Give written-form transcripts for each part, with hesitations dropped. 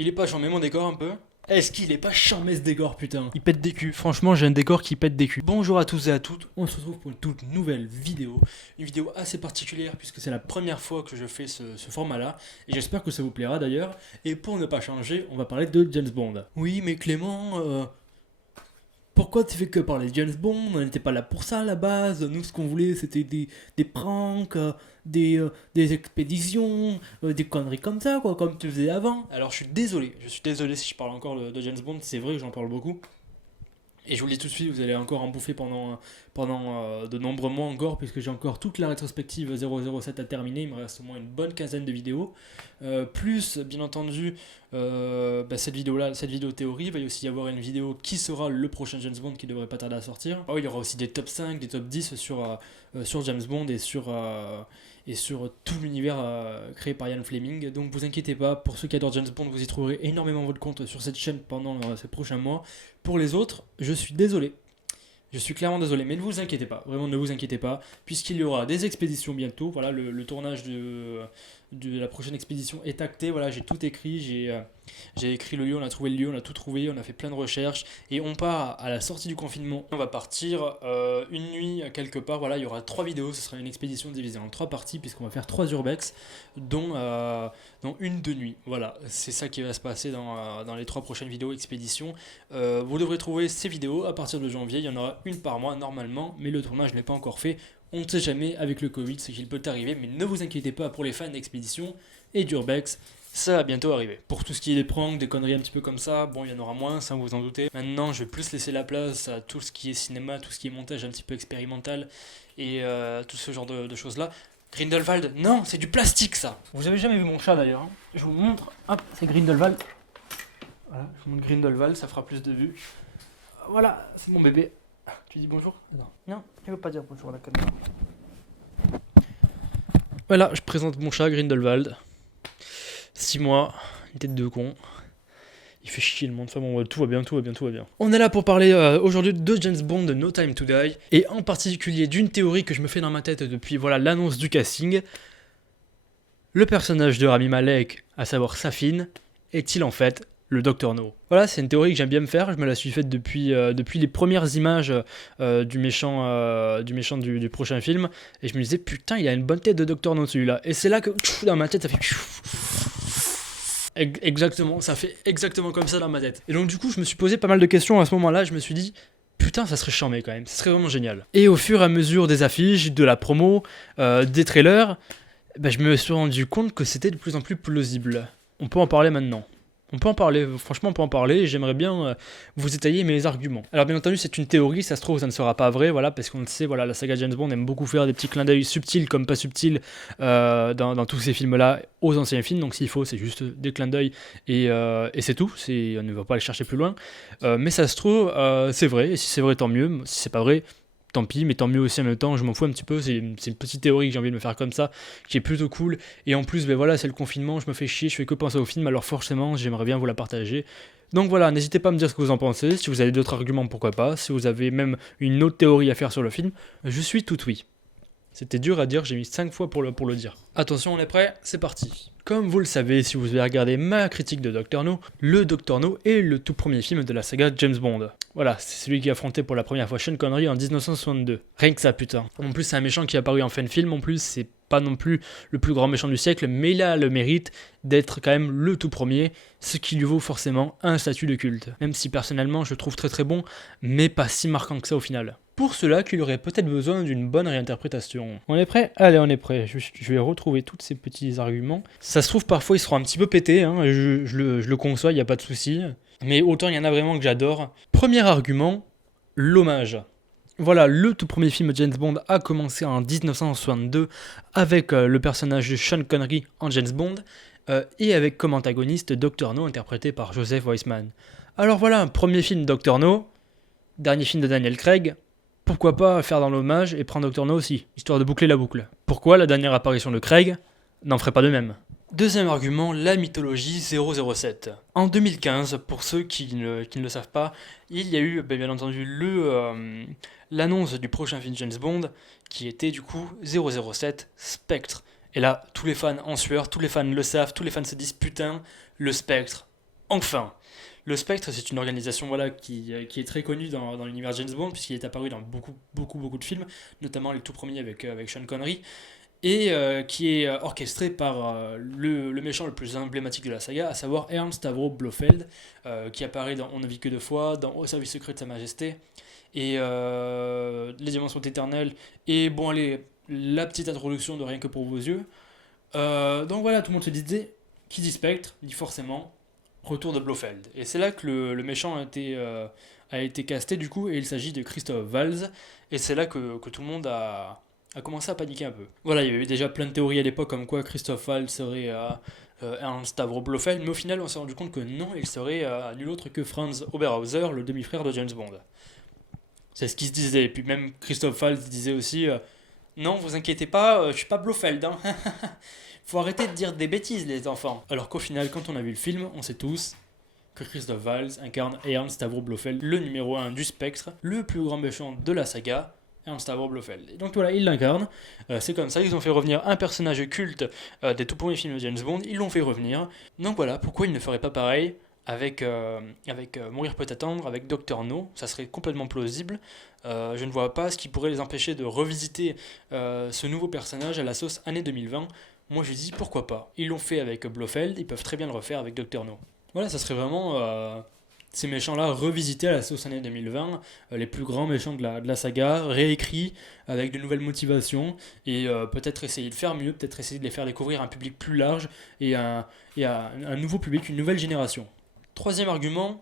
Il est pas chambé mon décor un peu? Est-ce qu'il est pas chambé ce décor putain? Il pète des culs, franchement j'ai un décor qui pète des culs. Bonjour à tous et à toutes, on se retrouve pour une toute nouvelle vidéo. Une vidéo assez particulière puisque c'est la première fois que je fais ce format là. Et j'espère que ça vous plaira d'ailleurs. Et pour ne pas changer, on va parler de James Bond. Oui mais Clément, pourquoi tu fais que parler de James Bond? On n'était pas là pour ça à la base. Nous, ce qu'on voulait, c'était des pranks, des expéditions, des conneries comme ça, quoi, comme tu faisais avant. Alors, je suis désolé si je parle encore de James Bond. C'est vrai que j'en parle beaucoup. Et je vous le dis tout de suite, vous allez encore en bouffer pendant de nombreux mois encore, puisque j'ai encore toute la rétrospective 007 à terminer. Il me reste au moins une bonne quinzaine de vidéos. Plus, bien entendu, cette vidéo-là, cette vidéo théorie. Il va y aussi y avoir une vidéo qui sera le prochain James Bond qui devrait pas tarder à sortir. Oh, il y aura aussi des top 5, des top 10 sur James Bond et sur tout l'univers créé par Ian Fleming. Donc vous inquiétez pas, pour ceux qui adorent James Bond, vous y trouverez énormément votre compte sur cette chaîne pendant ces prochains mois. Pour les autres, je suis désolé. Je suis clairement désolé, mais ne vous inquiétez pas, vraiment ne vous inquiétez pas, puisqu'il y aura des expéditions bientôt. Voilà, le tournage de la prochaine expédition est acté. Voilà, j'ai tout écrit, j'ai écrit le lieu, on a trouvé le lieu, on a tout trouvé, on a fait plein de recherches, et on part à la sortie du confinement. On va partir une nuit quelque part. Voilà, il y aura 3 vidéos, ce sera une expédition divisée en 3 parties, puisqu'on va faire 3 urbex, dont une de nuit. Voilà, c'est ça qui va se passer dans les 3 prochaines vidéos expéditions. Vous devrez trouver ces vidéos à partir de janvier. Il y en aura une par mois normalement, mais le tournage n'est pas encore fait. On ne sait jamais avec le Covid ce qu'il peut arriver, mais ne vous inquiétez pas pour les fans d'expédition et d'urbex. Ça va bientôt arriver. Pour tout ce qui est des pranks, des conneries un petit peu comme ça, bon, il y en aura moins, ça vous vous en doutez. Maintenant, je vais plus laisser la place à tout ce qui est cinéma, tout ce qui est montage un petit peu expérimental et tout ce genre de choses-là. Grindelwald, non, c'est du plastique ça. Vous avez jamais vu mon chat d'ailleurs, hein. Je vous montre, hop, c'est Grindelwald. Voilà, je vous montre Grindelwald, ça fera plus de vues. Voilà, c'est mon bébé. Tu dis bonjour? Non. Non, tu veux pas dire bonjour à la caméra. Voilà, je présente mon chat Grindelwald. 6 mois, une tête de con. Il fait chier le monde, enfin bon, tout va bien, tout va bien, tout va bien. On est là pour parler aujourd'hui de James Bond, de No Time to Die, et en particulier d'une théorie que je me fais dans ma tête depuis voilà l'annonce du casting. Le personnage de Rami Malek, à savoir Safin, est-il en fait le Dr No? Voilà, c'est une théorie que j'aime bien me faire. Je me la suis faite depuis les premières images du méchant du prochain film, et je me disais putain, il a une bonne tête de Dr No celui-là. Et c'est là que dans ma tête ça fait exactement, ça fait exactement comme ça dans ma tête. Et donc du coup, je me suis posé pas mal de questions à ce moment-là. Je me suis dit putain, ça serait charmé quand même, ça serait vraiment génial. Et au fur et à mesure des affiches, de la promo, des trailers, je me suis rendu compte que c'était de plus en plus plausible. On peut en parler maintenant. On peut en parler, franchement on peut en parler, et j'aimerais bien vous étayer mes arguments. Alors bien entendu c'est une théorie, ça se trouve ça ne sera pas vrai, voilà, parce qu'on le sait, voilà, la saga James Bond aime beaucoup faire des petits clins d'œil subtils comme pas subtils dans tous ces films-là, aux anciens films, donc s'il faut c'est juste des clins d'œil et c'est tout, on ne va pas aller chercher plus loin. Mais ça se trouve c'est vrai, et si c'est vrai tant mieux, si c'est pas vrai, tant pis, mais tant mieux aussi en même temps, je m'en fous un petit peu, c'est une petite théorie que j'ai envie de me faire comme ça, qui est plutôt cool, et en plus, voilà, c'est le confinement, je me fais chier, je fais que penser au film, alors forcément, j'aimerais bien vous la partager. Donc voilà, n'hésitez pas à me dire ce que vous en pensez, si vous avez d'autres arguments, pourquoi pas, si vous avez même une autre théorie à faire sur le film, je suis tout oui. C'était dur à dire, j'ai mis 5 fois pour le dire. Attention, on est prêt, c'est parti. Comme vous le savez, si vous avez regardé ma critique de Dr No, le Dr No est le tout premier film de la saga James Bond. Voilà, c'est celui qui affrontait pour la première fois Sean Connery en 1962. Rien que ça, putain. En plus, c'est un méchant qui est apparu en fin de film, en plus, c'est pas non plus le plus grand méchant du siècle, mais il a le mérite d'être quand même le tout premier, ce qui lui vaut forcément un statut de culte. Même si personnellement, je le trouve très très bon, mais pas si marquant que ça au final. Pour cela qu'il aurait peut-être besoin d'une bonne réinterprétation. On est prêt? Allez, on est prêt. Je vais retrouver tous ces petits arguments. Ça se trouve, parfois, ils seront un petit peu pétés, hein, je le conçois, il n'y a pas de souci. Mais autant, il y en a vraiment que j'adore. Premier argument, l'hommage. Voilà, le tout premier film de James Bond a commencé en 1962 avec le personnage de Sean Connery en James Bond et avec comme antagoniste Dr No interprété par Joseph Weissman. Alors voilà, premier film Dr No, dernier film de Daniel Craig. Pourquoi pas faire dans l'hommage et prendre Dr No aussi, histoire de boucler la boucle. Pourquoi la dernière apparition de Craig n'en ferait pas de même? Deuxième argument, la mythologie 007. En 2015, pour ceux qui ne le savent pas, il y a eu bien entendu l'annonce du prochain film James Bond, qui était du coup 007 Spectre. Et là, tous les fans en sueur, tous les fans le savent, tous les fans se disent putain, le Spectre, Enfin, le Spectre, c'est une organisation voilà, qui est très connue dans l'univers James Bond, puisqu'il est apparu dans beaucoup de films, notamment les tout premiers avec Sean Connery, et qui est orchestré par le méchant le plus emblématique de la saga, à savoir Ernst Stavro Blofeld, qui apparaît dans On ne vit que deux fois, dans Au service secret de Sa Majesté, et Les Diamants sont éternels, et bon allez, la petite introduction de Rien que pour vos yeux. Donc voilà, tout le monde se disait, qui dit Spectre, dit forcément Retour de Blofeld. Et c'est là que le méchant a été casté du coup, et il s'agit de Christophe Waltz, et c'est là que tout le monde a commencé à paniquer un peu. Voilà, il y avait eu déjà plein de théories à l'époque comme quoi Christophe Waltz serait un Stavro Blofeld, mais au final on s'est rendu compte que non, il serait nul autre que Franz Oberhauser, le demi-frère de James Bond. C'est ce qui se disait, et puis même Christophe Waltz disait aussi non, vous inquiétez pas, je suis pas Blofeld, hein. Faut arrêter de dire des bêtises, les enfants. Alors qu'au final, quand on a vu le film, on sait tous que Christophe Waltz incarne Ernst Stavro Blofeld, le numéro 1 du Spectre, le plus grand méchant de la saga, Ernst Stavro Blofeld. Et donc voilà, il l'incarne. C'est comme ça, ils ont fait revenir un personnage culte des tout premiers films de James Bond, ils l'ont fait revenir. Donc voilà, pourquoi il ne ferait pas pareil avec Mourir peut attendre, avec Dr No, ça serait complètement plausible. Je ne vois pas ce qui pourrait les empêcher de revisiter ce nouveau personnage à la sauce année 2020. Moi je dis pourquoi pas. Ils l'ont fait avec Blofeld, ils peuvent très bien le refaire avec Dr No. Voilà, ça serait vraiment ces méchants-là revisités à la sauce année 2020, les plus grands méchants de la saga, réécrits avec de nouvelles motivations, et peut-être essayer de faire mieux, peut-être essayer de les faire découvrir à un public plus large et à un nouveau public, une nouvelle génération. Troisième argument,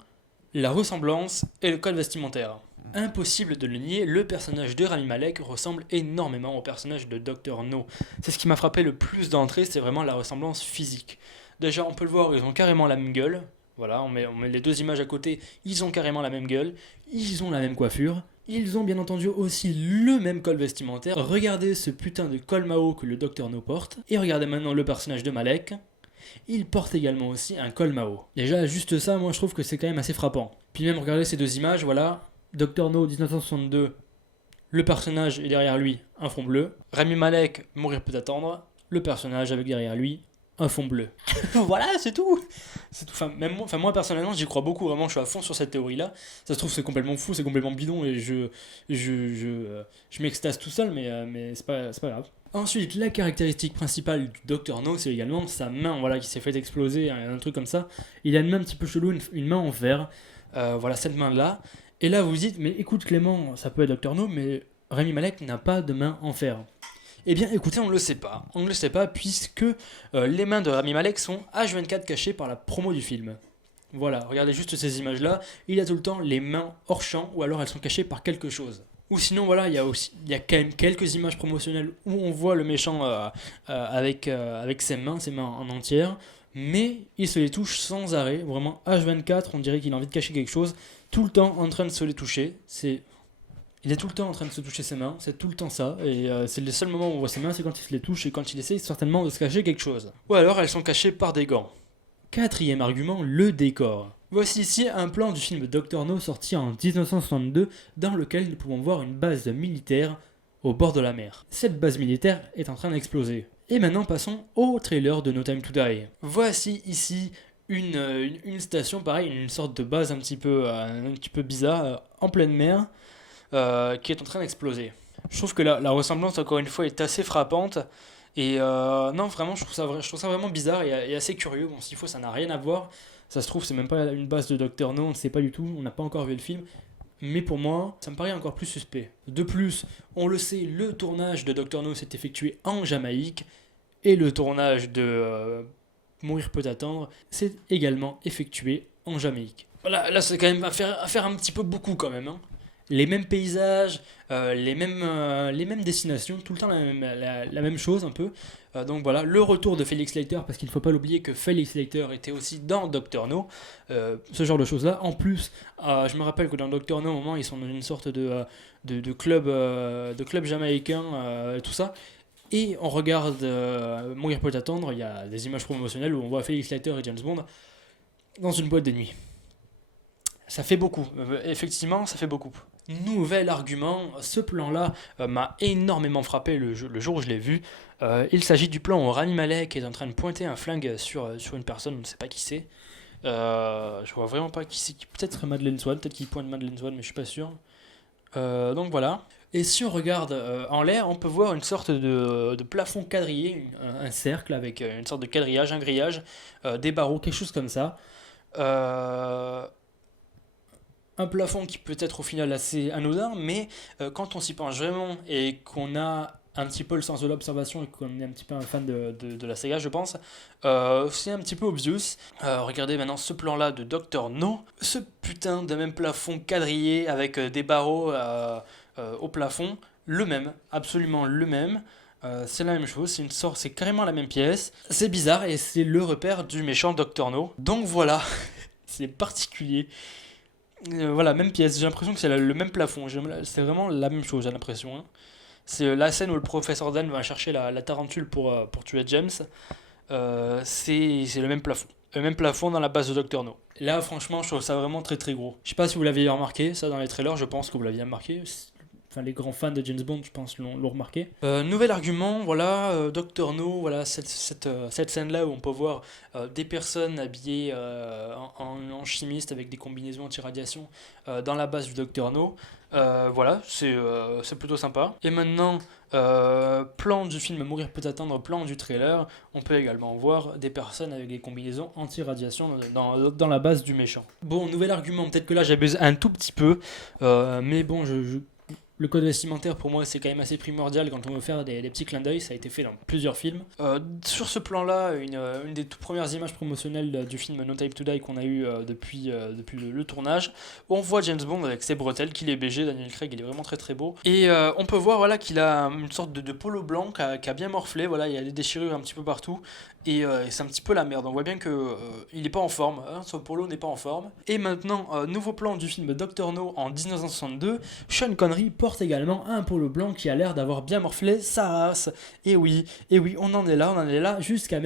la ressemblance et le code vestimentaire. Impossible de le nier, le personnage de Rami Malek ressemble énormément au personnage de Dr No. C'est ce qui m'a frappé le plus d'entrée, c'est vraiment la ressemblance physique. Déjà, on peut le voir, ils ont carrément la même gueule. Voilà, on met les deux images à côté, ils ont carrément la même gueule, ils ont la même coiffure. Ils ont bien entendu aussi le même col vestimentaire. Regardez ce putain de col Mao que le Dr No porte. Et regardez maintenant le personnage de Malek. Il porte également aussi un col Mao. Déjà, juste ça, moi je trouve que c'est quand même assez frappant. Puis même, regardez ces deux images, voilà. Dr No 1962, le personnage est derrière lui un fond bleu. Rami Malek, Mourir peut attendre, le personnage avec derrière lui un fond bleu. Voilà, c'est tout. Moi personnellement, j'y crois beaucoup, vraiment, je suis à fond sur cette théorie-là. Ça se trouve, c'est complètement fou, c'est complètement bidon, et je m'extase tout seul, mais c'est pas grave. Ensuite, la caractéristique principale du Dr No, c'est également sa main, voilà, qui s'est fait exploser, un truc comme ça. Il a une main un petit peu chelou, une main en fer. Voilà, cette main-là. Et là, vous vous dites, mais écoute Clément, ça peut être Dr No, mais Rami Malek n'a pas de main en fer. Eh bien, écoutez, on ne le sait pas. On ne le sait pas puisque les mains de Rami Malek sont H24 cachées par la promo du film. Voilà, regardez juste ces images-là. Il a tout le temps les mains hors champ ou alors elles sont cachées par quelque chose. Ou sinon, voilà, il y a quand même quelques images promotionnelles où on voit le méchant avec ses mains en entière, mais il se les touche sans arrêt. Vraiment, H24, on dirait qu'il a envie de cacher quelque chose, tout le temps en train de se les toucher. Il est tout le temps en train de se toucher ses mains, c'est tout le temps ça, et c'est le seul moment où on voit ses mains, c'est quand il se les touche et quand il essaie certainement de se cacher quelque chose. Ou alors elles sont cachées par des gants. Quatrième argument, le décor. Voici ici un plan du film Dr No sorti en 1962 dans lequel nous pouvons voir une base militaire au bord de la mer. Cette base militaire est en train d'exploser. Et maintenant passons au trailer de No Time to Die. Voici ici une station, pareil, une sorte de base un petit peu bizarre, en pleine mer, qui est en train d'exploser. Je trouve que la ressemblance, encore une fois, est assez frappante. Et non, vraiment, je trouve ça vraiment bizarre et assez curieux. Bon, s'il faut, ça n'a rien à voir. Ça se trouve, c'est même pas une base de Dr No, on ne sait pas du tout, on n'a pas encore vu le film. Mais pour moi, ça me paraît encore plus suspect. De plus, on le sait, le tournage de Dr No s'est effectué en Jamaïque. Et le tournage de Mourir peut attendre s'est également effectué en Jamaïque. Voilà, là c'est quand même à faire un petit peu beaucoup quand même, hein. Les mêmes paysages, les mêmes destinations, tout le temps la même chose un peu. Donc voilà, le retour de Felix Leiter, parce qu'il ne faut pas l'oublier que Felix Leiter était aussi dans Dr No, ce genre de choses-là. En plus, je me rappelle que dans Dr No, au moment, ils sont dans une sorte de club jamaïcain, tout ça. Et on regarde Mourir peut attendre, il y a des images promotionnelles où on voit Felix Leiter et James Bond dans une boîte de nuit. Ça fait beaucoup, effectivement, ça fait beaucoup. Nouvel argument, ce plan-là m'a énormément frappé le jour où je l'ai vu. Il s'agit du plan où Rami Malek est en train de pointer un flingue sur une personne, on ne sait pas qui c'est. Je vois vraiment pas qui c'est. Peut-être Madeleine Swann, peut-être qu'il pointe Madeleine Swann, mais je suis pas sûr. Donc voilà. Et si on regarde en l'air, on peut voir une sorte de plafond quadrillé, un cercle avec une sorte de quadrillage, un grillage, des barreaux, quelque chose comme ça. Euh, un plafond qui peut être au final assez anodin, mais quand on s'y penche vraiment et qu'on a un petit peu le sens de l'observation et qu'on est un petit peu un fan de la saga, je pense, c'est un petit peu obvious. Regardez maintenant ce plan-là de Docteur No, ce putain de même plafond quadrillé avec des barreaux au plafond, le même, absolument le même. C'est la même chose, c'est carrément la même pièce. C'est bizarre et c'est le repère du méchant Docteur No. Donc voilà, c'est particulier. Voilà, même pièce. J'ai l'impression que c'est le même plafond. C'est vraiment la même chose, j'ai l'impression, hein. C'est la scène où le professeur Dan va chercher la tarentule pour tuer James. C'est le même plafond. Le même plafond dans la base de Docteur No. Là, franchement, je trouve ça vraiment très très gros. Je sais pas si vous l'aviez remarqué, ça dans les trailers, je pense que vous l'aviez remarqué. Enfin, les grands fans de James Bond, je pense, l'ont remarqué. Nouvel argument, voilà, Docteur No, voilà, cette scène-là où on peut voir des personnes habillées en chimiste avec des combinaisons anti-radiation dans la base du Docteur No. Voilà, c'est plutôt sympa. Et maintenant, plan du film Mourir peut attendre, plan du trailer, on peut également voir des personnes avec des combinaisons anti-radiation dans la base du méchant. Bon, nouvel argument, peut-être que là j'abuse un tout petit peu, mais bon, le code vestimentaire pour moi c'est quand même assez primordial quand on veut faire des petits clins d'œil, ça a été fait dans plusieurs films. Sur ce plan-là, une des toutes premières images promotionnelles du film No Time to Die qu'on a eu depuis le tournage, on voit James Bond avec ses bretelles, qu'il est BG, Daniel Craig il est vraiment très très beau. Et on peut voir voilà, qu'il a une sorte de polo blanc qui a bien morflé, voilà, il y a des déchirures un petit peu partout. Et c'est un petit peu la merde, on voit bien que il n'est pas en forme, hein, son polo n'est pas en forme. Et maintenant, nouveau plan du film Doctor No en 1962, Sean Connery porte également un polo blanc qui a l'air d'avoir bien morflé sa race. Et oui, on en est là, jusqu'à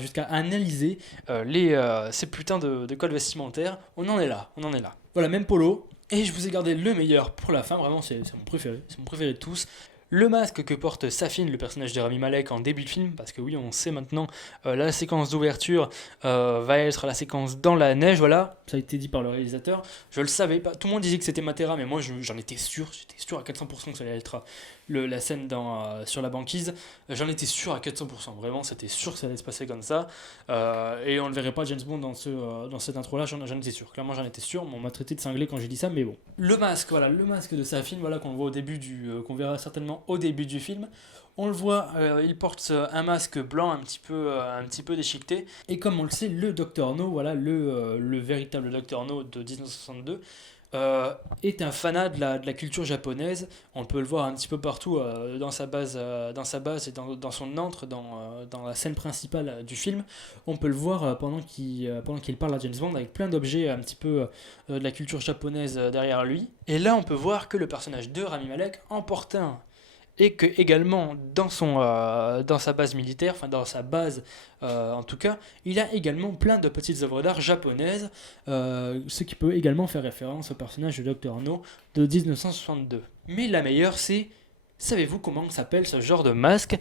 jusqu'à analyser ces putains de codes vestimentaires. On en est là. Voilà, même polo. Et je vous ai gardé le meilleur pour la fin, vraiment c'est mon préféré de tous. Le masque que porte Safin, le personnage de Rami Malek en début de film, parce que oui, on sait maintenant, la séquence d'ouverture va être la séquence dans la neige, voilà, ça a été dit par le réalisateur, je le savais pas, tout le monde disait que c'était Matera, mais moi j'en étais sûr à 400% que ça allait être la scène sur la banquise, j'en étais sûr à 400%, vraiment, c'était sûr que ça allait se passer comme ça, et on ne verrait pas James Bond dans cette intro-là, j'en étais sûr, clairement j'en étais sûr, on m'a traité de cinglé quand j'ai dit ça, mais bon. Le masque de Safin, voilà, qu'on voit qu'on verra certainement au début du film. On le voit, il porte un masque blanc un petit peu déchiqueté. Et comme on le sait, le Dr No, voilà, le véritable Dr No de 1962, est un fanat de la culture japonaise. On peut le voir un petit peu partout dans sa base et dans son antre, dans la scène principale du film. On peut le voir pendant qu'il parle à James Bond avec plein d'objets un petit peu de la culture japonaise derrière lui. Et là, on peut voir que le personnage de Rami Malek en porte un. Et que également dans sa base militaire, enfin dans sa base en tout cas, il a également plein de petites œuvres d'art japonaises, ce qui peut également faire référence au personnage de Dr No de 1962. Mais la meilleure, c'est, savez-vous comment s'appelle ce genre de masque,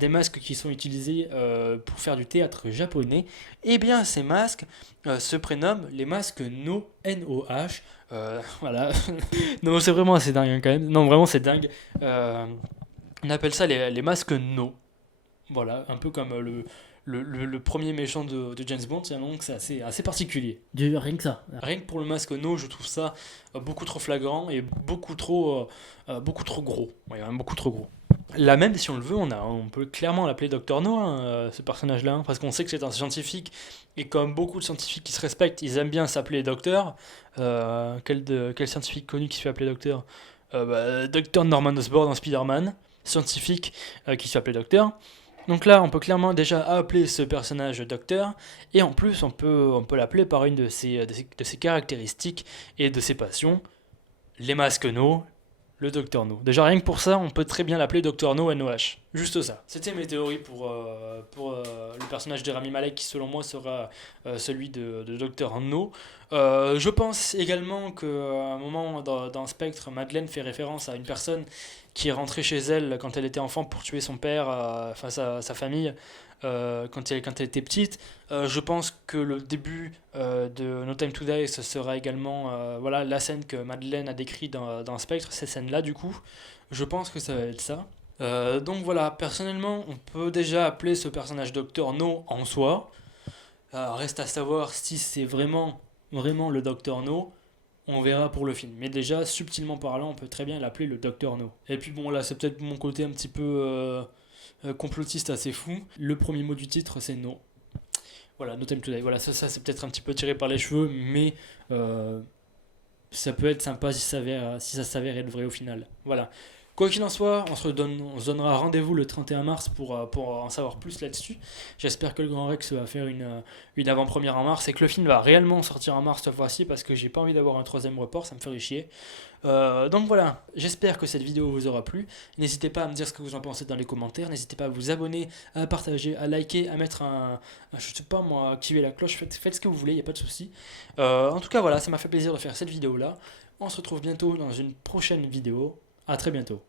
des masques qui sont utilisés pour faire du théâtre japonais? Eh bien ces masques se prénomment les masques No, N-O-H, voilà. Non, c'est vraiment assez dingue hein, quand même. Non, vraiment c'est dingue. On appelle ça les masques No. Voilà, un peu comme le premier méchant de James Bond, donc c'est assez particulier. Rien que ça. Rien que pour le masque No, je trouve ça beaucoup trop flagrant et beaucoup trop gros. Ouais, vraiment beaucoup trop gros. Là même, si on le veut, on peut clairement l'appeler Docteur No, hein, ce personnage-là, hein, parce qu'on sait que c'est un scientifique, et comme beaucoup de scientifiques qui se respectent, ils aiment bien s'appeler Docteur. Quel scientifique connu qui se fait appeler Docteur Docteur Norman Osborn dans Spider-Man, scientifique qui se fait appeler Docteur. Donc là, on peut clairement déjà appeler ce personnage Docteur, et en plus, on peut l'appeler par une de ses caractéristiques et de ses passions, les masques No, le Docteur No. Déjà, rien que pour ça, on peut très bien l'appeler Docteur No NOH. Juste ça. C'était mes théories pour le personnage de Rami Malek, qui selon moi sera celui de Docteur No. Je pense également qu'à un moment dans Spectre, Madeleine fait référence à une personne qui est rentrée chez elle quand elle était enfant pour tuer son père, enfin sa famille, quand elle était petite. Je pense que le début de No Time to Die, ce sera également voilà, la scène que Madeleine a décrite dans Spectre, ces scènes-là du coup. Je pense que ça va être ça. Donc voilà, personnellement, on peut déjà appeler ce personnage Docteur No en soi. Reste à savoir si c'est vraiment le Docteur No. On verra pour le film. Mais déjà, subtilement parlant, on peut très bien l'appeler le Docteur No. Et puis bon, là, c'est peut-être mon côté un petit peu complotiste assez fou. Le premier mot du titre, c'est No. Voilà, No Time to Die. Voilà, ça c'est peut-être un petit peu tiré par les cheveux, mais euh, ça peut être sympa si ça s'avère être vrai au final. Voilà. Quoi qu'il en soit, on se donnera rendez-vous le 31 mars pour en savoir plus là-dessus. J'espère que le Grand Rex va faire une avant-première en mars et que le film va réellement sortir en mars cette fois-ci parce que j'ai pas envie d'avoir un troisième report, ça me ferait chier. Donc voilà, j'espère que cette vidéo vous aura plu. N'hésitez pas à me dire ce que vous en pensez dans les commentaires. N'hésitez pas à vous abonner, à partager, à liker, à mettre je sais pas moi, activer la cloche. Faites ce que vous voulez, il n'y a pas de souci. En tout cas, voilà, ça m'a fait plaisir de faire cette vidéo là. On se retrouve bientôt dans une prochaine vidéo. À très bientôt.